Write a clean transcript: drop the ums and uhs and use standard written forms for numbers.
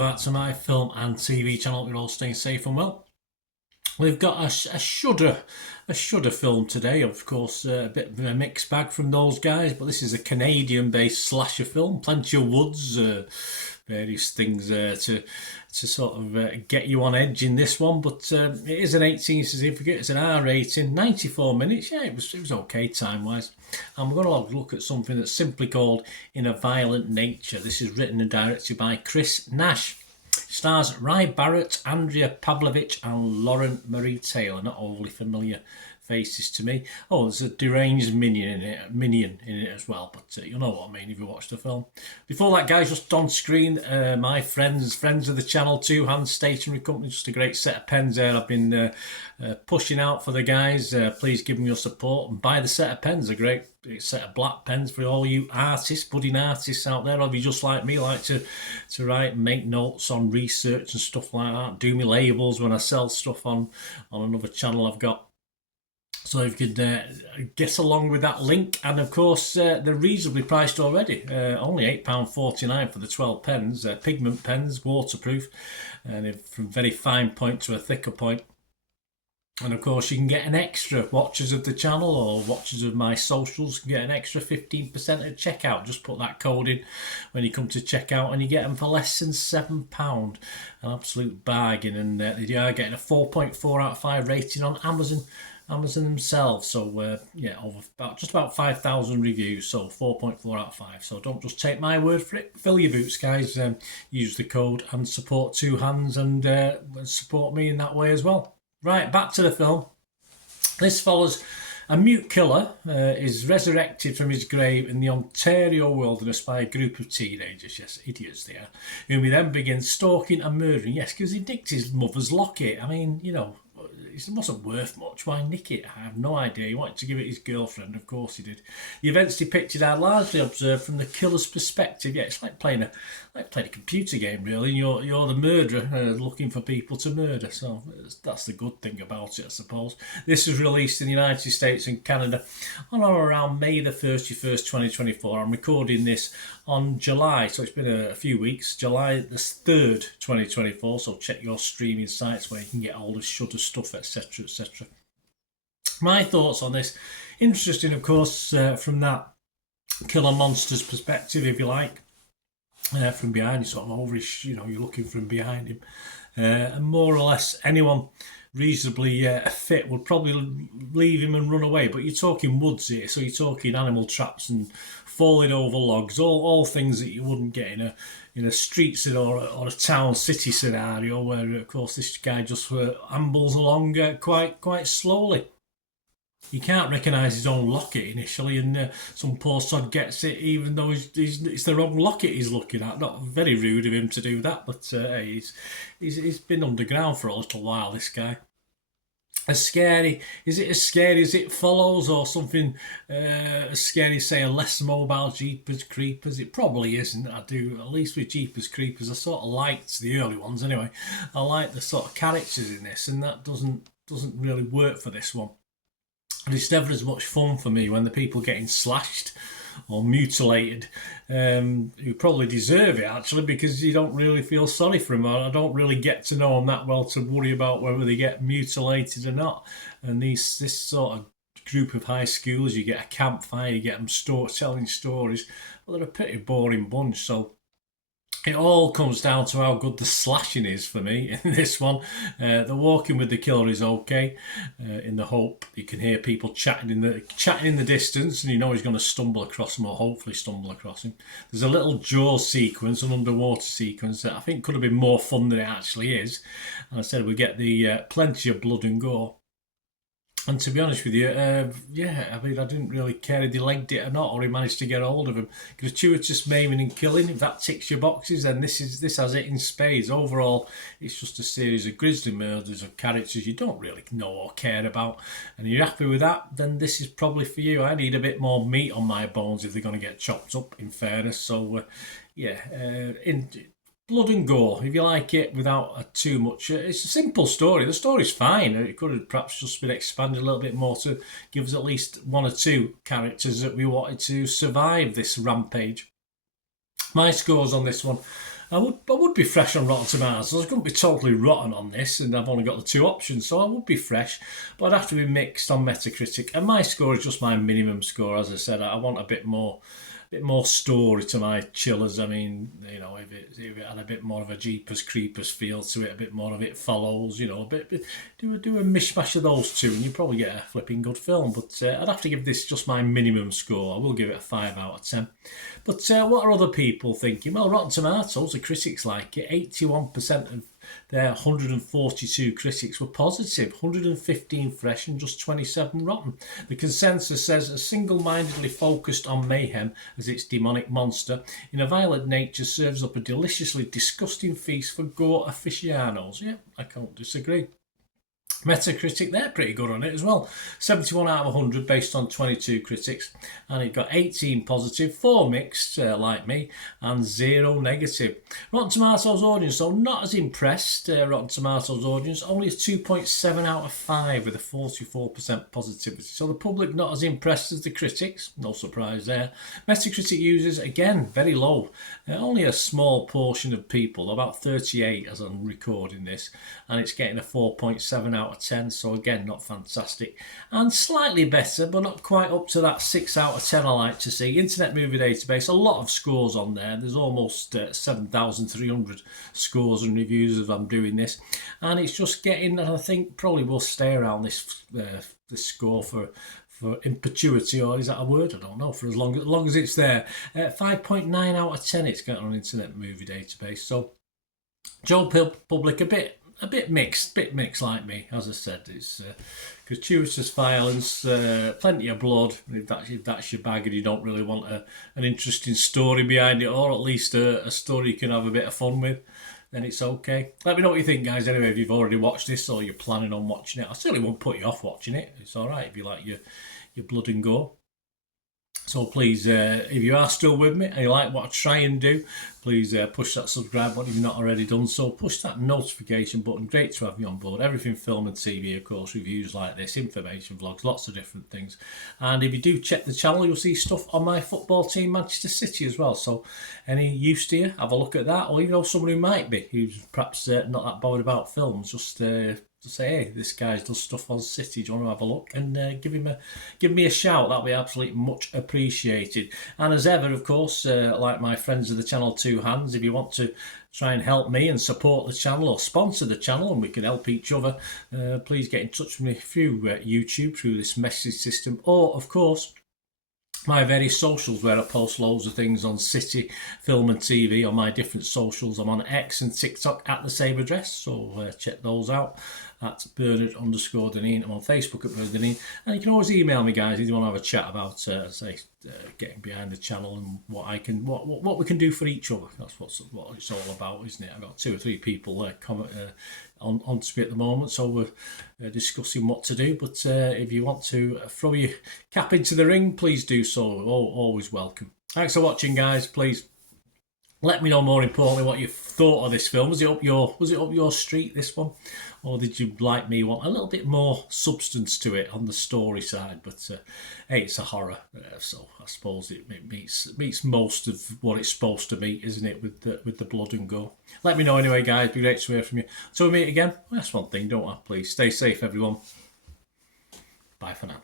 back to my film and TV channel. You're all staying safe and well. We've got a Shudder film today. Of course, a bit of a mixed bag from those guys, but this is a Canadian-based slasher film. Plenty of woods, various things to sort of get you on edge in this one. But it is an 18 certificate. It's an R rating, 94 minutes. Yeah, it was okay time-wise. And we're going to look at something that's simply called In a Violent Nature. This is written and directed by Chris Nash. Stars Ry Barrett, Andrea Pavlovich and Lauren Marie Taylor. Not overly familiar faces to me. Oh, there's a Deranged Minion in it as well, but you'll know what I mean if you watch the film. Before that, guys, just on screen, my friends of the channel, TWOHANDS Stationery Company, just a great set of pens there. I've been pushing out for the guys. Please give them your support and buy the set of pens. A great set of black pens for all you artists, budding artists out there, or if you just like me, like to write and make notes on research and stuff like that. Do me labels when I sell stuff on another channel I've got. So if you could get along with that link, and of course they're reasonably priced already. Only £8.49 for the 12 pens. Pigment pens, waterproof, and from very fine point to a thicker point. And of course you can get an extra, watchers of the channel or watchers of my socials can get an extra 15% at checkout. Just put that code in when you come to checkout and you get them for less than £7. An absolute bargain, and they are getting a 4.4 out of 5 rating on Amazon themselves. So yeah, just about 5,000 reviews, so 4.4 out of 5. So don't just take my word for it. Fill your boots, guys. Use the code and support TWOHANDS and support me in that way as well. Right, back to the film. This follows a mute killer is resurrected from his grave in the Ontario wilderness by a group of teenagers, yes, idiots they are, whom he then begins stalking and murdering. Yes, because he nicked his mother's locket. I mean, you know, it wasn't worth much. Why nick it? I have no idea. He wanted to give it his girlfriend. Of course he did. The events depicted are largely observed from the killer's perspective. Yeah, it's like playing a computer game, really. You're the murderer looking for people to murder. So that's the good thing about it, I suppose. This was released in the United States and Canada on or around May the 31st, 2024. I'm recording this on July, so it's been a few weeks. July the 3rd, 2024. So check your streaming sites where you can get all the Shudder stuff, etc., etc. My thoughts on this, interesting, of course, from that killer monster's perspective, if you like, from behind, sort of overish, you know, you're looking from behind him, and more or less anyone reasonably fit would probably leave him and run away. But you're talking woods here, so you're talking animal traps and falling over logs, all things that you wouldn't get in a street or a town city scenario, where of course this guy just ambles along quite slowly. He can't recognise his own locket initially, and some poor sod gets it, even though it's the wrong locket he's looking at. Not very rude of him to do that, but he's been underground for a little while, this guy. As scary, is it as scary as It Follows, or something as scary as, say, a less mobile Jeepers Creepers? It probably isn't. I do, at least with Jeepers Creepers, I sort of liked the early ones anyway. I like the sort of characters in this, and that doesn't really work for this one. And it's never as much fun for me when the people getting slashed or mutilated, who probably deserve it actually, because you don't really feel sorry for them. I don't really get to know them that well to worry about whether they get mutilated or not. And this sort of group of high schoolers, you get a campfire, you get them telling stories. Well, they're a pretty boring bunch, so it all comes down to how good the slashing is for me in this one. The walking with the killer is okay, in the hope you can hear people chatting in the distance, and you know he's going to stumble across him, or hopefully stumble across him. There's a little jaws sequence, an underwater sequence, that I think could have been more fun than it actually is. And I said we get the plenty of blood and gore. And to be honest with you, yeah, I mean, I didn't really care if he legged it or not, or he managed to get hold of him. Gratuitous maiming and killing, if that ticks your boxes, then this has it in spades. Overall, it's just a series of grisly murders of characters you don't really know or care about. And you're happy with that, then this is probably for you. I need a bit more meat on my bones if they're going to get chopped up, in fairness. So, yeah, blood and gore, if you like it, without too much. It's a simple story. The story's fine. It could have perhaps just been expanded a little bit more to give us at least one or two characters that we wanted to survive this rampage. My scores on this one I would be fresh on Rotten Tomatoes. I couldn't be totally rotten on this, and I've only got the two options, so I would be fresh, but I'd have to be mixed on Metacritic. And my score is just my minimum score. As I said, I want a bit more story to my chillers. I mean, you know, if it had a bit more of a Jeepers Creepers feel to it, a bit more of It Follows, you know, do a mishmash of those two, and you probably get a flipping good film. But I'd have to give this just my minimum score. I will give it a 5 out of 10. But what are other people thinking? Well, Rotten Tomatoes, the critics like it. 81% of their 142 critics were positive, 115 fresh and just 27 rotten. The consensus says a single-mindedly focused on mayhem as its demonic monster in a violent nature serves up a deliciously disgusting feast for gore aficionados. Yeah, I can't disagree. Metacritic, they're pretty good on it as well. 71 out of 100 based on 22 critics. And it got 18 positive, 4 mixed, like me, and 0 negative. Rotten Tomatoes audience, though, not as impressed. Rotten Tomatoes audience, only a 2.7 out of 5 with a 44% positivity. So the public not as impressed as the critics. No surprise there. Metacritic users, again, very low. Only a small portion of people, about 38 as I'm recording this. And it's getting a 4.7 out of 10, so again, not fantastic. And slightly better, but not quite up to that 6 out of 10 I like to see. Internet Movie Database, a lot of scores on there. There's almost 7,300 scores and reviews as I'm doing this. And it's just getting, and I think probably will stay around this score for in perpetuity, or is that a word? I don't know, for as long as it's there. 5.9 out of 10 it's got on Internet Movie Database. So, Joe Public, a bit mixed like me. As I said, it's gratuitous violence, plenty of blood. If that's your bag and you don't really want an interesting story behind it, or at least a story you can have a bit of fun with, then it's okay. Let me know what you think, guys, anyway, if you've already watched this or you're planning on watching it. I certainly won't put you off watching it. It's alright if you like your blood and gore. So please, if you are still with me and you like what I try and do, please push that subscribe button if you've not already done so. Push that notification button. Great to have you on board. Everything film and TV, of course, reviews like this, information vlogs, lots of different things. And if you do check the channel, you'll see stuff on my football team, Manchester City, as well. So any use to you, have a look at that. Or you know someone who might be, who's perhaps not that bothered about films, just say, hey, this guy's does stuff on City, do you want to have a look? And give me a shout. That'll be absolutely much appreciated. And as ever, of course, like my friends of the channel Two Hands, if you want to try and help me and support the channel or sponsor the channel and we can help each other, please get in touch with me through YouTube, through this message system, or, of course, my various socials where I post loads of things on City, film and TV on my different socials. I'm on X and TikTok at the same address, so check those out. That's Bernard_Deneen. I'm on Facebook at Bernard Deneen. And you can always email me, guys, if you want to have a chat about, getting behind the channel and what we can do for each other. That's what it's all about, isn't it? I've got 2 or 3 people on to me at the moment, so we're discussing what to do. But if you want to throw your cap into the ring, please do so. Always welcome. Thanks for watching, guys. Please let me know, more importantly, what you thought of this film. Was it up your street, this one? Or did you, like me, want a little bit more substance to it on the story side? But hey, it's a horror, so I suppose it meets most of what it's supposed to meet, isn't it, with the blood and gore? Let me know anyway, guys. It'd be great to hear from you. Till we meet again, that's one thing, don't I? Please stay safe, everyone. Bye for now.